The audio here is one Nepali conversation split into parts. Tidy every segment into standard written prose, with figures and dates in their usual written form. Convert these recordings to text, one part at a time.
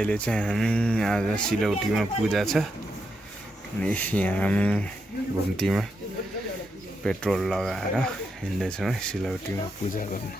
अहिले चाहिँ हामी आज सिलौटीमा पूजा छ अनि यहाँ हामी घुम्तीमा पेट्रोल लगाएर हिँड्दैछौँ सिलौटीमा पूजा गर्न।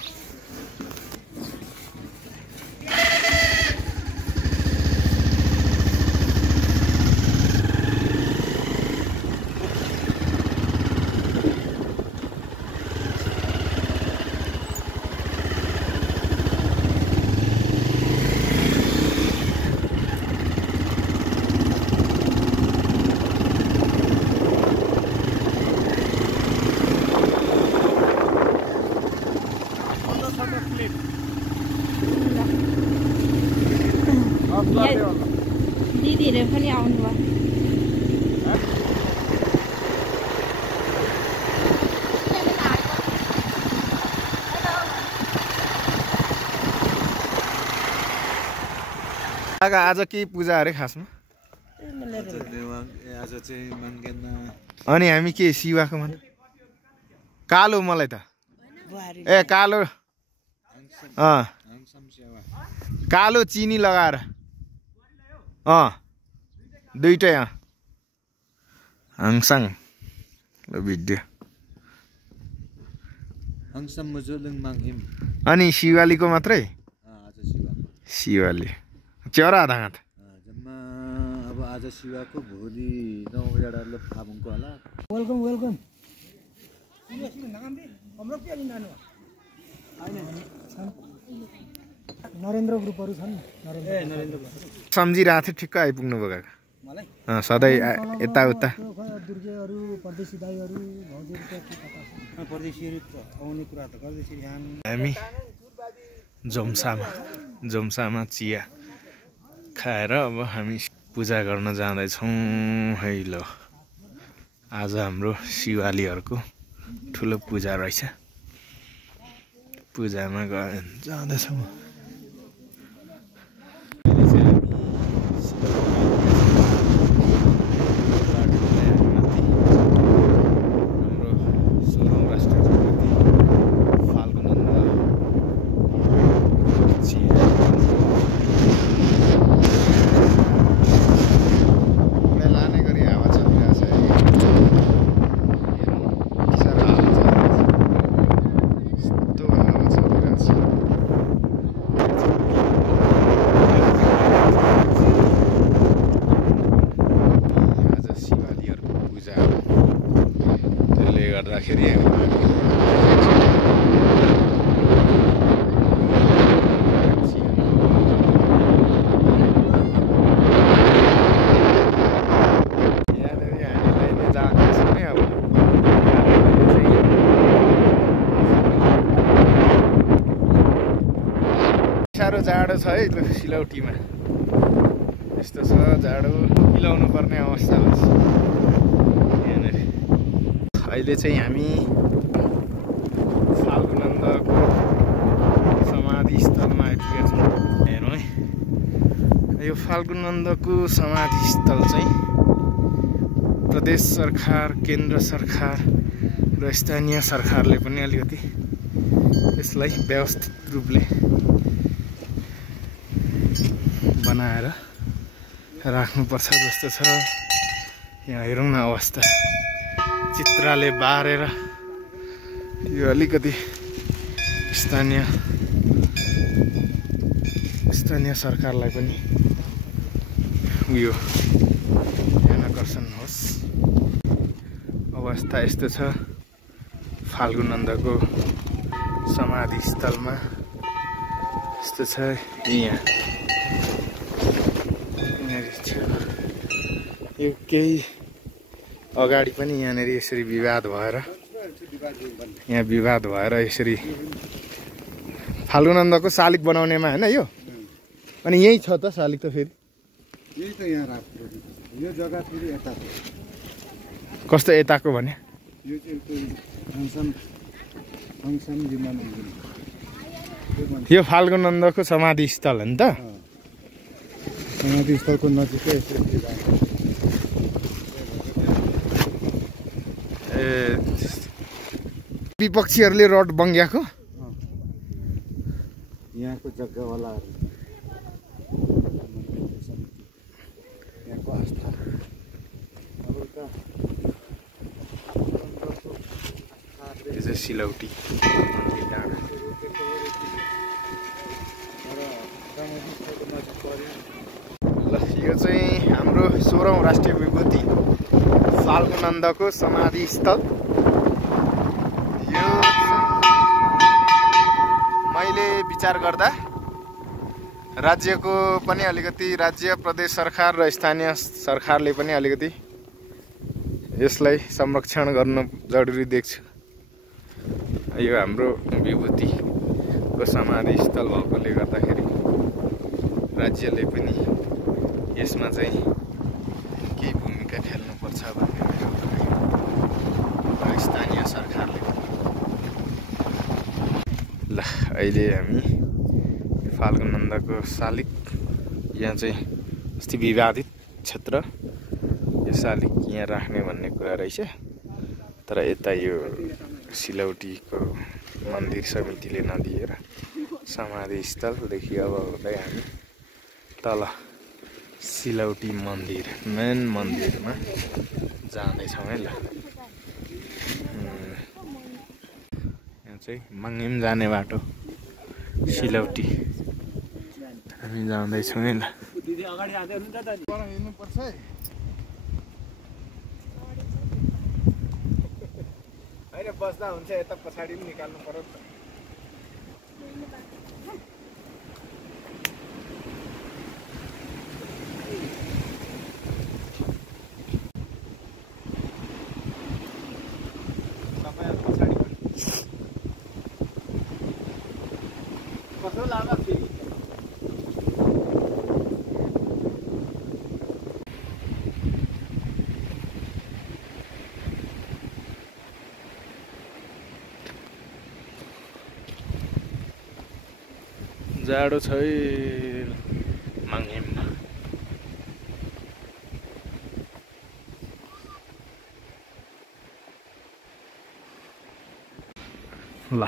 दिदीहरु पनि आउनु भयो। आज के पूजा अरे खासमा? आज चाहिँ माङ्गेन। अनि हामी के शिवाको मन कालो मलाई त ए कालो कालो चिनी लगाएर दुईटै हङसाङ भिडियो हङसम मुजुलिङ माङहिम। अनि शिवालीको मात्रै आज शिवाको शिवाली चरा धाँत जम्मा अब आज शिवाको भोलि 9 बजेडा फाबुङको होला। वेलकम वेलकम नरेन्द्र ग्रुपहरु छन्। नरेन्द्र सम्झिरहेको थियो ठिक्क आइपुग्नु भयो काका। सधैँ यताउता दुर्गेहरु परदेशी दाइहरु भौजीहरुको के कथा छ? परदेशीहरु आउने कुरा त गर्दैछ। हामी जोम्सामा चिया खाएर अब हामी पूजा गर्न जाँदैछौँ है। ल आज हाम्रो शिवालीहरुको ठुलो पूजा रहेछ। पूजामा जाँदैछौँ। साह्रो जाडो छ है सिलौटीमा। यस्तो छ जाडो मिलाउनु पर्ने अवस्था हुन्छ यहाँनिर। अहिले चाहिँ हामी फाल्गुनन्दको समाधि स्थलमा आइपुगेका छौँ। हेर्नु है यो फाल्गुनन्दको समाधि स्थल चाहिँ प्रदेश सरकार, केन्द्र सरकार र स्थानीय सरकारले पनि अलिकति यसलाई व्यवस्थित रूपले बनाएर राख्नुपर्छ जस्तो छ। यहाँ हेरौँ न अवस्था चित्रले बारेर यो अलिकति स्थानीय सरकारलाई पनि उयो ध्यान आकर्षण होस्। अवस्था यस्तो छ फाल्गुनन्दको समाधि स्थलमा। यस्तो छ यहाँ यो केही अगाडि पनि यहाँनिर यसरी विवाद भएर यसरी फाल्गुनन्दको शालिग बनाउनेमा हैन यो। अनि यही छ त शालिग त फेरि यही त यहाँ राख्नु। यो जग्गा फेरि यता कस्तो यताको भने यो चाहिँ हङसम जिल्ला यो फाल्गुनन्दको समाधि स्थल हो नि त। समाधि स्थलको नजिकै विपक्षीहरूले रड बङ्ग्याको यहाँको जग्गावालाहरू सिलौटी ल यो चाहिँ हाम्रो 16औं राष्ट्रिय विभूति फाल्गुनन्दको समाधि स्थल। यो मैले विचार गर्दा राज्यको पनि अलिकति राज्य प्रदेश सरकार र स्थानीय सरकारले पनि अलिकति यसलाई संरक्षण गर्न जरुरी देख्छु। यो हाम्रो विभूतिको समाधि स्थल भएकोले गर्दाखेरि राज्यले पनि यसमा चाहिँ केही भूमिका खेल्नुपर्छ भन्ने मेरो भनाइ। स्थानीय सरकारले ल अहिले हामी फाल्गुनन्दको शालिग यहाँ चाहिँ अस्ति विवादित क्षेत्र यो शालिग यहाँ राख्ने भन्ने कुरा रहेछ। तर यता यो सिलौटीको मन्दिर समितिले नदिएर समाधि स्थलदेखि अब हुँदै हामी तल सिलौटी मन्दिर मेन मन्दिरमा जाँदैछौँ है। ल यहाँ चाहिँ मङ्गिम जाने बाटो सिलौटी हामी जाँदैछौँ है। ल होइन बस्दा हुन्छ यता पछाडि पनि निकाल्नु पर्यो त। कसो लामा फेरि जाडो छ है मङ्गिममा। ल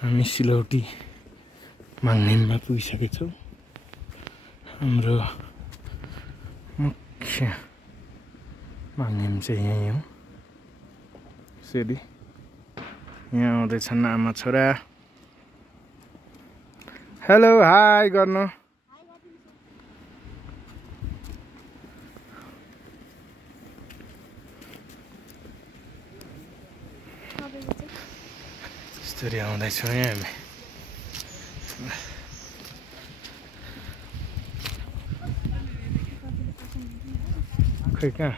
हामी सिलौटी मङ्गिममा पुगिसकेका छौँ। हाम्रो मुख्य मङ्गिम चाहिँ यहीँ हो। यसरी यहाँ आउँदैछन् आमा छोरा। हेलो हाई गर्नु। त्यसरी आउँदैछौँ यहाँ हामी। खै कहाँ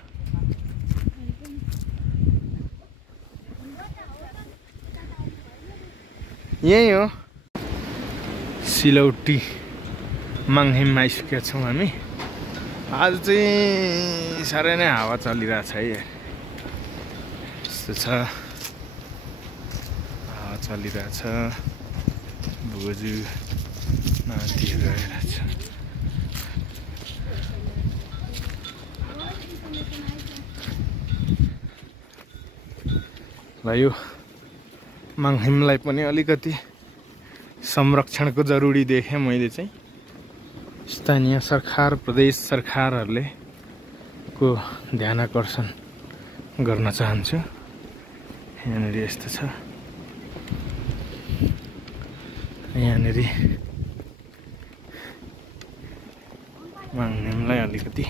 यही हो सिलौटी मङ्गिममा आइसकेका छौँ हामी। आज चाहिँ साह्रै नै हावा चलिरहेछ है। यस्तो छ हावा चलिरहेछ। बोजू नातिहरू आइरहेछ। ल यो मङ्गिमलाई पनि अलिकति संरक्षणको जरुरी देखेँ मैले चाहिँ। स्थानीय सरकार प्रदेश सरकारहरूले को ध्यान आकर्षण गर्न चाहन्छु। यहाँनिर यस्तो छ। यहाँनिर मङ्गिमलाई अलिकति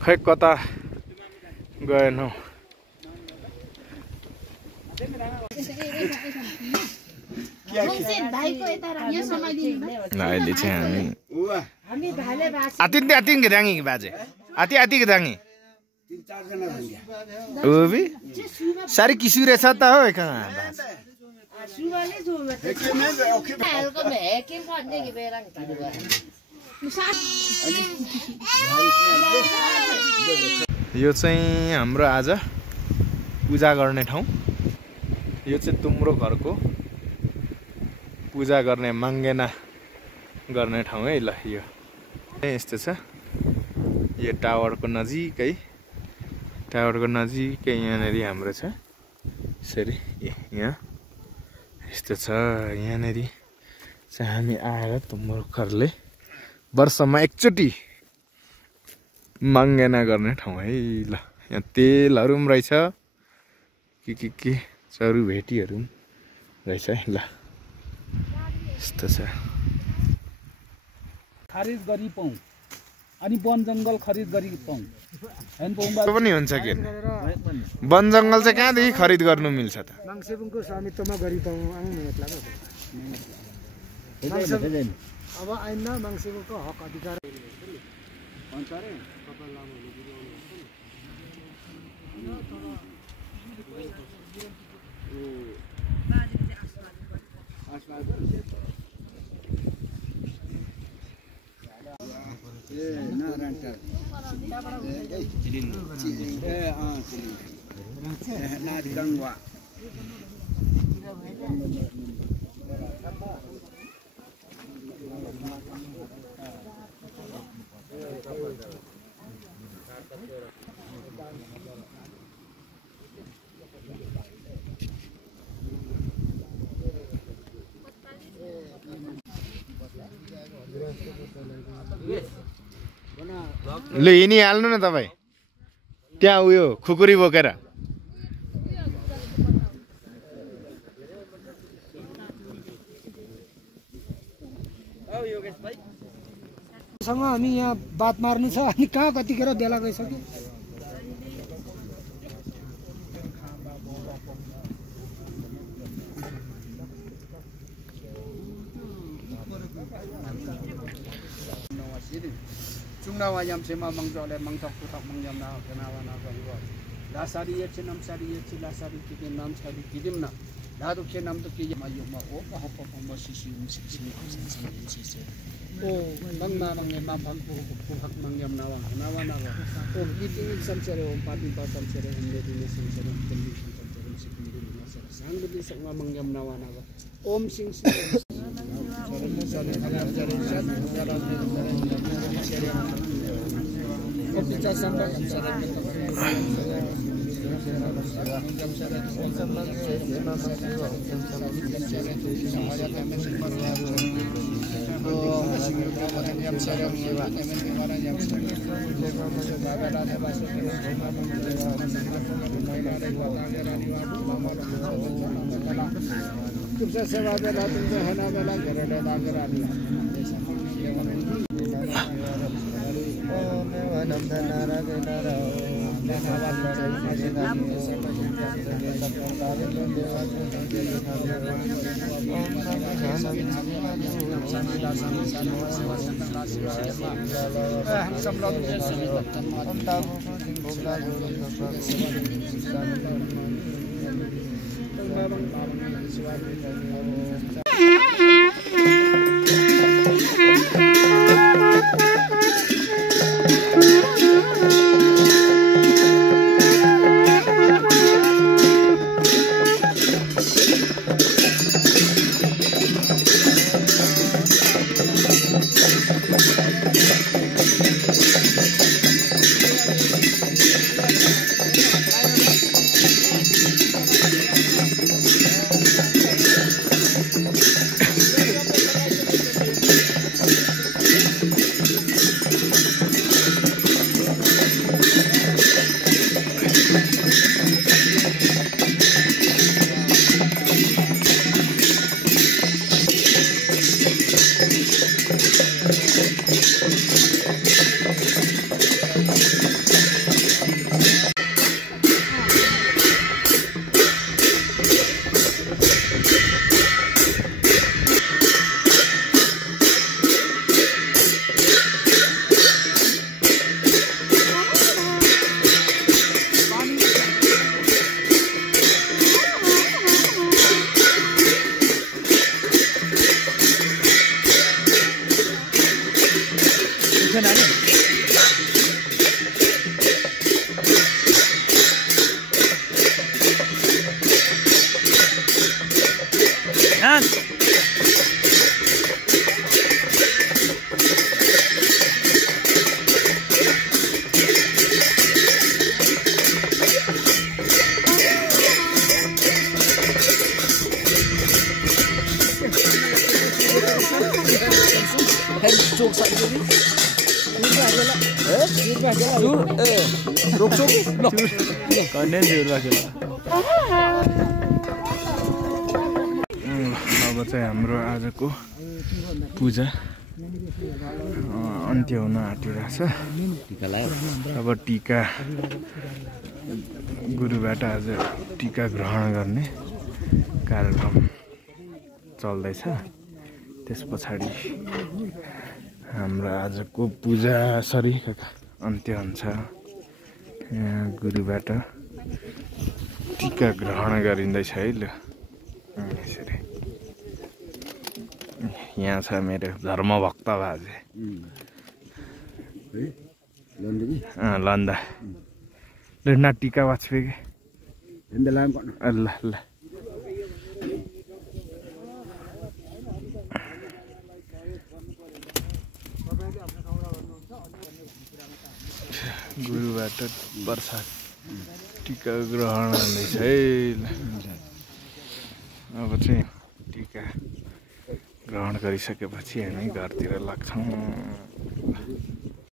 खै कता गएन हौ। अहिले चाहिँ हामी आतिन के दाङी बाजे आती के दाङी ओबी सारी किसु रहेछ त हो कहाँ यो चाहिँ हाम्रो आज पूजा गर्ने ठाउँ। यो चाहिँ तुम्रो घरको पूजा गर्ने माङ्गेना गर्ने ठाउँ है। ल यो यस्तो छ। यो टावरको नजिकै यहाँनिर हाम्रो छ। यसरी यहाँ यस्तो छ। यहाँनिर चाहिँ हामी आएर तुम्रो घरले वर्षमा एकचोटि माङ्गेना गर्ने ठाउँ है ल। यहाँ तेलहरू पनि रहेछ, के चरुभेटीहरू पनि रहेछ है ल। यस्तो छ। खारिज गरी पाउँ अनि वन जङ्गल खरिद गरी पाउँ त्यो पनि हुन्छ के वन जङ्गल चाहिँ कहाँदेखि खरिद गर्नु मिल्छ त? माङसेबुङको स्वामित्वमा गरी पाउँ अब आइन्दा माङसेबुङको हक अधिकार ल हिँडिहाल्नु न तपाईँ त्यहाँ उयो खुकुरी बोकेर। सँग हामी यहाँ बात मार्नु छ अनि कहाँ कतिखेर बेला गइसक्यो। Chungnawa yam sema mangjole mangtok putak mangyam na kenawa na kaiwa. Lasari yetsi nam sari yetsi lasari kidim nam sari kidim na. Dadu ke nam to kiya mayu ma o pa hopa pa ma sisi sisi sisi. Oh, bang ma bang ma bang putak mangyam na wang kenawa na wa. Oh, kiting sam sere om pati pa sam sere om ledi ne sam sere om kendi sam sere om sikindi na sere. Sang ledi sang ma mangyam na wa na wa. Om sing sing. तुमसे सेवा बेला तुमसे हना बेला घरले लागरानी रोकचोक छ रोकचोक अब चाहिँ हाम्रो आजको पूजा अन्त्य हुन आँटिरहेछ। अब टीका गुरुबाट आज टीका ग्रहण गर्ने कार्यक्रम चल्दैछ। त्यस पछाडि हाम्रो आजको पूजा सरी अन्त्य हुन्छ। यहाँ गुरुबाट टीका ग्रहण गरिँदैछ है। ल यसरी यहाँ छ मेरो धर्मभक्त बाजे लन्दा ल ना टीका वाचबे अल्लाह ल गुरुबाट प्रसाद टीका ग्रहण हुँदैछ है। अब चाहिँ टीका ग्रहण गरिसकेपछि हामी घरतिर लाग्छौँ।